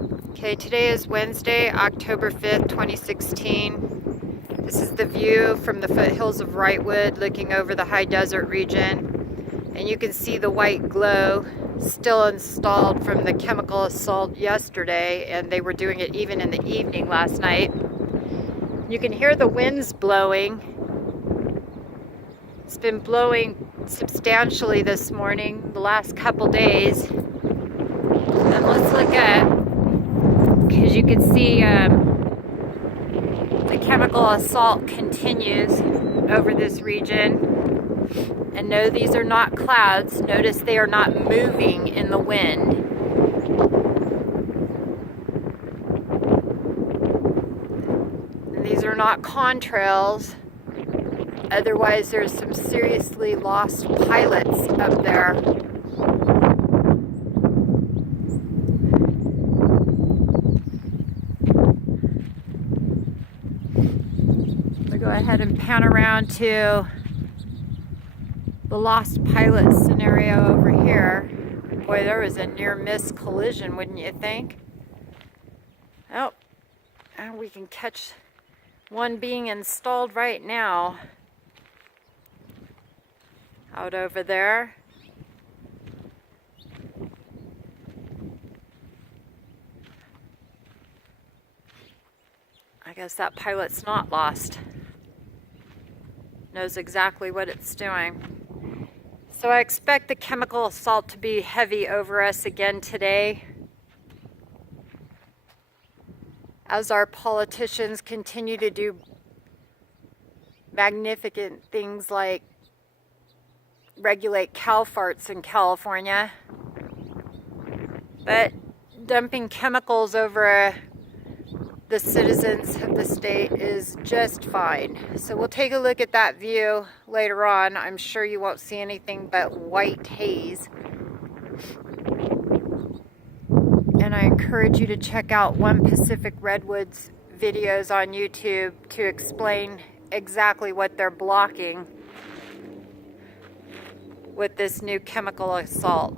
Okay, today is Wednesday, October 5th, 2016. This is the view from the foothills of Wrightwood looking over the high desert region. And you can see the white glow still installed from the chemical assault yesterday, and they were doing it even in the evening last night. You can hear the winds blowing. It's been blowing substantially this morning, the last couple days. And let's look at, as you can see, the chemical assault continues over this region. And no, these are not clouds. Notice they are not moving in the wind. And these are not contrails. Otherwise, there's some seriously lost pilots up there. We'll go ahead and pan around to the lost pilot scenario over here. Boy, there was a near-miss collision, wouldn't you think? Oh, and we can catch one being installed right now. Out over there. I guess that pilot's not lost. Knows exactly what it's doing. So I expect the chemical assault to be heavy over us again today, as our politicians continue to do magnificent things like regulate cow farts in California. But dumping chemicals over the citizens of the state is just fine. So we'll take a look at that view later on. I'm sure you won't see anything but white haze. And I encourage you to check out One Pacific Redwoods videos on YouTube to explain exactly what they're blocking with this new chemical assault.